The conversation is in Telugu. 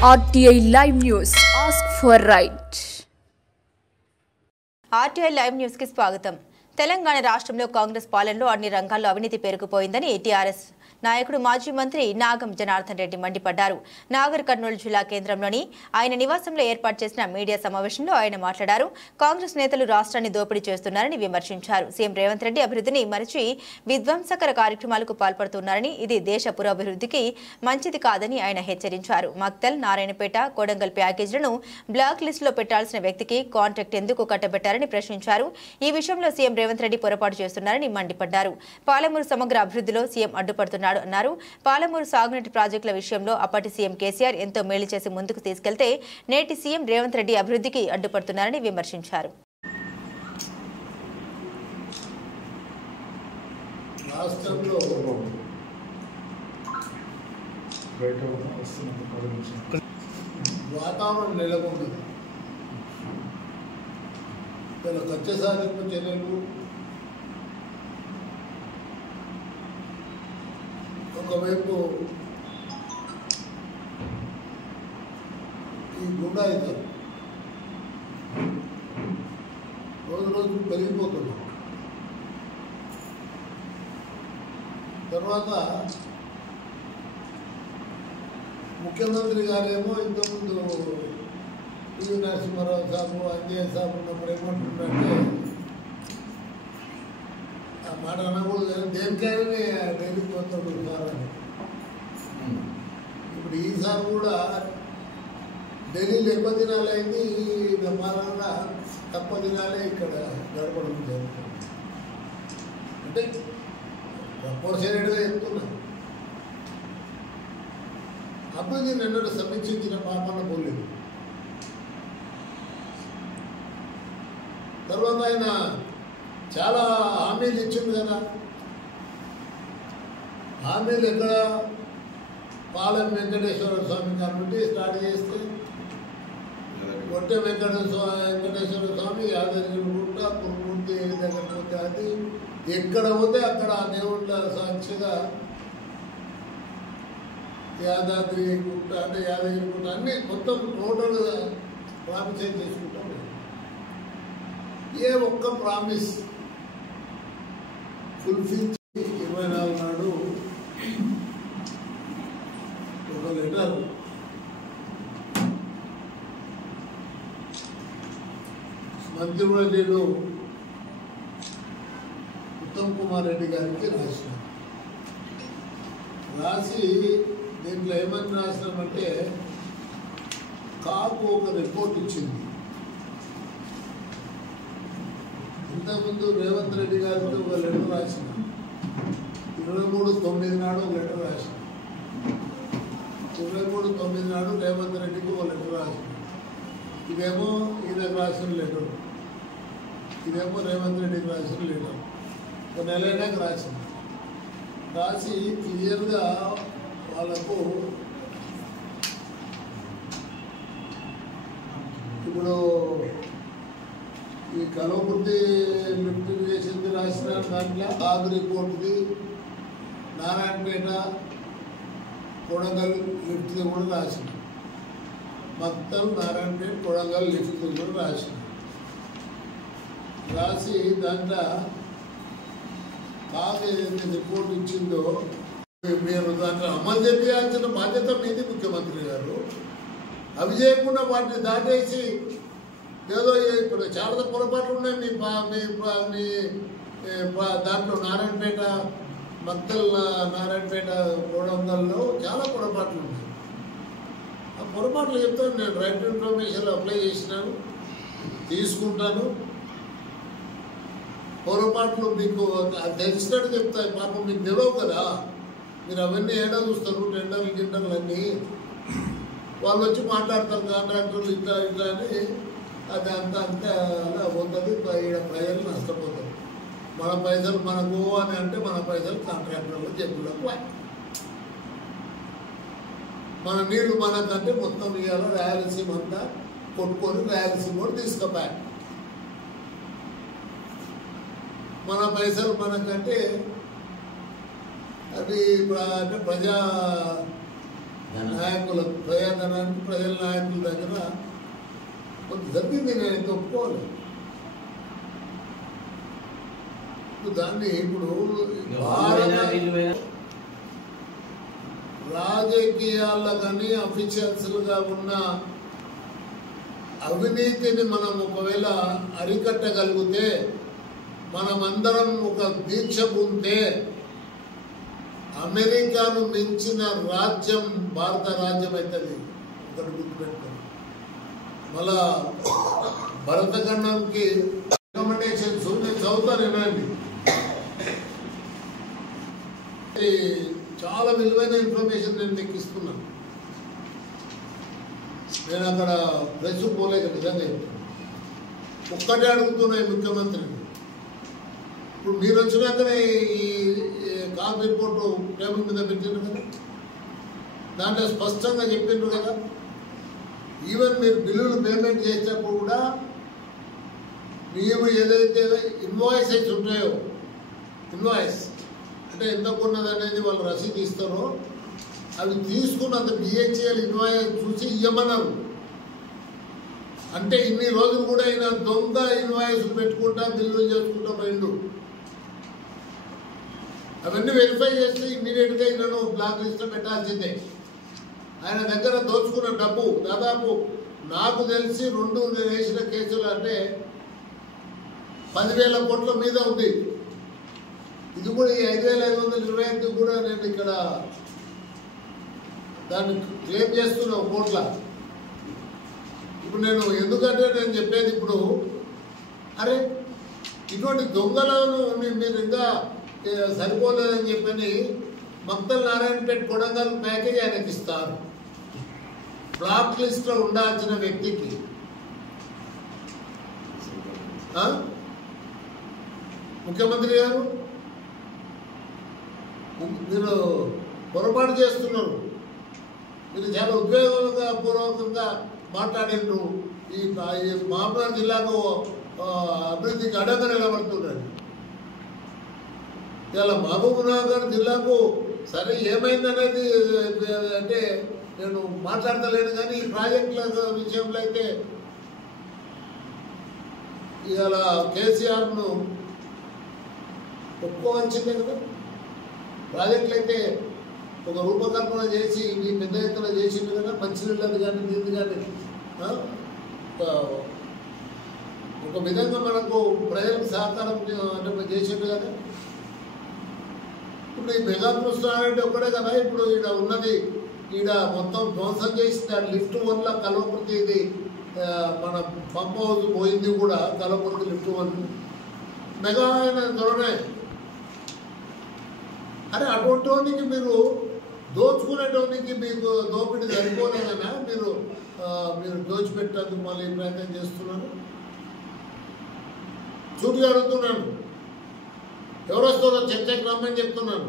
RTI Live News. Ask for right. RTI Live News की स्वागతం. తెలంగాణ రాష్ట్రంలో కాంగ్రెస్ పాలనలో అన్ని రంగాల్లో అవినీతి పెరిగిపోయిందని టీఆర్ఎస్ నాయకుడు మాజీ మంత్రి నాగం జనార్దన్ రెడ్డి మండిపడ్డారు. నాగర్ కర్నూలు జిల్లా కేంద్రంలోని ఆయన నివాసంలో ఏర్పాటు చేసిన మీడియా సమావేశంలో ఆయన మాట్లాడారు. కాంగ్రెస్ నేతలు రాష్ట్రాన్ని దోపిడీ చేస్తున్నారని విమర్శించారు. సీఎం రేవంత్ రెడ్డి అభివృద్ధిని మరిచి విధ్వంసకర కార్యక్రమాలకు పాల్పడుతున్నారని, ఇది దేశ పురోభివృద్ధికి మంచిది కాదని ఆయన హెచ్చరించారు. మక్తల్, నారాయణపేట, కొడంగల్ ప్యాకేజీలను బ్లాక్ లిస్టులో పెట్టాల్సిన వ్యక్తికి కాంట్రాక్ట్ ఎందుకు కట్టబెట్టారని ప్రశ్నించారు. ఈ విషయంలో సీఎం రేవంత్ రెడ్డి పొరపాటు చేస్తున్నారని మండిపడ్డారు. పాలమూరు సమగ్ర అభివృద్ధిలో సీఎం అడ్డుపడుతున్నారు అన్నారు. పాలమూరు సాగునీటి ప్రాజెక్టుల విషయంలో అప్పటి సీఎం కేసీఆర్ ఎంతో మేలు చేసి ముందుకు తీసుకెళ్తే నేటి సీఎం రేవంత్ రెడ్డి అభివృద్ధికి అడ్డుపడుతున్నారని విమర్శించారు. వాతావరణం నెలకొంటుంది. కచ్చ సాధింపు చర్యలు ఒకవైపు ఈ గుండాయిజం రోజు రోజు పెరిగిపోతున్నాం. తర్వాత ముఖ్యమంత్రి గారేమో ఇంతకుముందు టీవీ నరసింహారావు సాబు, అంజయ్య సాబు ఉన్నప్పుడు ఏమంటుందంటే ఆ మాట అనకూడదు కానీ దేనికైనా డైలీ పోతాడు సార్ అని. ఇప్పుడు ఈసారి కూడా ఢిల్లీలో ఎక్కువ దినాలైంది, వ్యవహారంగా తక్కువ దినాలే ఇక్కడ గడపడం జరుగుతుంది. అంటే ప్రపోర్షనేట్గా చెప్తున్నాను. అభివృద్ధి నిన్నటి సమీక్షించిన పాపన పోలేదు. తర్వాత ఆయన చాలా హామీలు ఇచ్చింది కదా. హామీలు ఎక్కడ పాలెం వెంకటేశ్వర స్వామి కాబట్టి స్టార్ట్ చేస్తే ఒట్టే వెంకటేశ్వర స్వామి, యాదగిరిగుట్ట, కురుమూర్తి దగ్గర పోతే అది ఎక్కడ పోతే అక్కడ దేవుళ్ళ సాక్షిగా యాదాద్రి గుట్ట అంటే యాదగిరిగుట్ట అన్నీ మొత్తం టోటల్ ప్రామిస్ చేసుకుంటాం. ఏ ఒక్క ప్రామిస్ ఫుల్ఫిల్ 24 నాడు ఒక లెటర్ మంత్రివర్యులు ఉత్తమ్ కుమార్ రెడ్డి గారికి రాసినారు. రాసి దీంట్లో ఏమని రాసినామంటే కాపు ఒక రిపోర్ట్ ఇచ్చింది. ఇంతకుముందు రేవంత్ రెడ్డి గారికి ఒక లెటర్ రాసిన 23/9 నాడు ఒక లెటర్ రాసిన 23/9 నాడు రేవంత్ రెడ్డికి ఒక లెటర్ రాసిన. ఇదేమో ఈయనకు రాసిన లెటర్, ఇదేమో రేవంత్ రెడ్డికి రాసిన లెటర్. ఒక నెలైనాక రాసి క్లియర్గా వాళ్ళకు ఇప్పుడు ఈ కలవకుర్తి లిఫ్ట్ చేసింది రాసిన దాంట్లో ఆగ్ రిపోర్ట్ది, నారాయణపేట, కొడంగల్ లిఫ్ట్ది కూడా రాసిన, మక్తల్, నారాయణపేట, కొడంగల్ లిఫ్ట్ది కూడా రాసి దాంట్లో కాగ్ ఏదైతే రిపోర్ట్ ఇచ్చిందో మీరు దాంట్లో అమలు చేయాల్సిన బాధ్యత మీది ముఖ్యమంత్రి గారు. అవి చేయకుండా వాటిని దాటేసి ఏదో ఇప్పుడు చాలా పొరపాట్లు ఉన్నాయి మీ దాంట్లో నారాయణపేట, మక్తల్, నారాయణపేట, కొడంగల్లో చాలా పొరపాట్లు ఉన్నాయి. ఆ పొరపాట్లు చెప్తాను. నేను రైట్ టు ఇన్ఫర్మేషన్ అప్లై చేసినాను, తీసుకుంటాను. పొరపాట్లు మీకు తెలిసినట్టు చెప్తాయి. పాపం మీకు తెలియవు కదా, మీరు అవన్నీ ఏడా చూస్తారు. టెండర్లు అన్నీ వాళ్ళు వచ్చి మాట్లాడతారు, కాంట్రాక్టర్లు ఇట్లా అని. అది అంతా అలా పోతుంది. ప్రజలు నష్టపోతారు. మన పైసలు మనకు అని అంటే మన పైసలు కాంట్రాక్టర్లు చెప్పులకు, మన నీళ్లు మనకంటే మొత్తం ఇవాళ రాయలసీమ అంతా కొట్టుకొని రాయలసీమ కూడా తీసుకుపోయా. మన పైసలు మనకంటే అవి అంటే నాయకుల ప్రజాధనానికి ప్రజల నాయకుల దగ్గర కొంత జరిగింది. నేనైతే ఒప్పుకోవాలి. దాన్ని ఇప్పుడు రాజకీయాల్లో కానీ అఫీషియల్స్లుగా ఉన్న అవినీతిని మనం ఒకవేళ అరికట్టగలిగితే, మనమందరం ఒక దీక్ష ఉంటే అమెరికాను మించిన రాజ్యం భారత రాజ్యం అవుతుంది. ఒకటి గుర్తుపెట్టుకోండి. మళ్ళా భరతఖండంకి రికమెండేషన్స్ నేను చదువుతాను వినండి. చాలా విలువైన ఇన్ఫర్మేషన్ నేను మీకు ఇస్తున్నాను. నేను అక్కడ ప్రెస్ పోలేక నిజంగా ఒక్కటే అడుగుతున్నాయి ముఖ్యమంత్రిని. ఇప్పుడు మీరు వచ్చినాకనే ఈ కాల్ రిపోర్టు టేబుల్ మీద పెట్టిండ్రు కదా, దాంట్లో స్పష్టంగా చెప్పిండ్రు కదా. ఈవెన్ మీరు బిల్లులు పేమెంట్ చేసేటప్పుడు కూడా మేము ఏదైతే ఇన్వాయిసెస్ ఉంటాయో, ఇన్వాయిస్ అంటే ఎంత కొన్నది అనేది వాళ్ళు రసీదు ఇస్తారో, అవి తీసుకున్నంత బిహెచ్ఎల్ ఇన్వాయిస్ చూసి ఇవ్వమన్నారు. అంటే ఇన్ని రోజులు కూడా ఆయన దొంగ ఇన్వాయిస్ పెట్టుకుంటా బిల్లులు చేసుకుంటా పోయిండు. అవన్నీ వెరిఫై చేస్తే ఇమ్మీడియట్గా ఈయనను బ్లాక్ లిస్ట్లో పెట్టాల్సిందే. ఆయన దగ్గర దోచుకున్న డబ్బు దాదాపు నాకు తెలిసి నేను వేసిన కేసులు అంటే 10,000 కోట్ల మీద ఉంది. ఇది కూడా ఈ 5,525 కూడా నేను ఇక్కడ దాన్ని క్లెయిమ్ చేస్తున్నా కోట్ల. ఇప్పుడు నేను ఎందుకంటే నేను చెప్పేది ఇప్పుడు, అరే ఇటువంటి దొంగలను మీరు ఇంకా సరిపోలేదని చెప్పని మక్తల్ నారాయణపేట కొడంగల్ ప్యాకేజ్ ఆయనకి ఇస్తారు. బ్లాక్ లిస్ట్లో ఉండాల్సిన వ్యక్తికి ముఖ్యమంత్రి గారు మీరు పొరపాటు చేస్తున్నారు. మీరు చాలా పూర్వకంగా మాట్లాడినారు. ఈ మహబూబ్నగర్ జిల్లాకు అభివృద్ధికి అడ్డంగా నిలబడుతున్నాడు. ఇలా మహబూబ్నగర్ జిల్లాకు సరే ఏమైందనేది అంటే నేను మాట్లాడతలేను, కానీ ఈ ప్రాజెక్టుల విషయంలో అయితే ఇవాళ కేసీఆర్ను ఒప్పుకోవాల్సిందే కదా. ప్రాజెక్టులు అయితే ఒక రూపకల్పన చేసి ఈ పెద్ద ఎత్తున చేసింది కదా, మంచినీళ్ళది కానీ నీళ్ళు కానీ ఒక విధంగా మనకు ప్రజలకు సహకారం అంటే చేసిండు కదా. ఇప్పుడు ఈ మెగా కృష్ణారెడ్డి ఒక్కడే కదా ఇప్పుడు ఈడ ఉన్నది. ఈడ మొత్తం ధ్వంసం చేసింది. లిఫ్ట్ 1 కల్వకుర్తి, ఇది మన పంప్ హౌస్ పోయింది కూడా కల్వకుర్తి లిఫ్ట్ 1 మెగా అయిన త్వరనే. అరే అటువంటి వానికి మీరు దోచుకునేటోనికి మీకు దోపిడీ సరిపోలేదనా మీరు దోచిపెట్టేందుకు మళ్ళీ ప్రయత్నం చేస్తున్నారు? చూటుగా అడుగుతున్నాను. ఎవరు వస్తారో చర్చకు రమ్మని చెప్తున్నాను.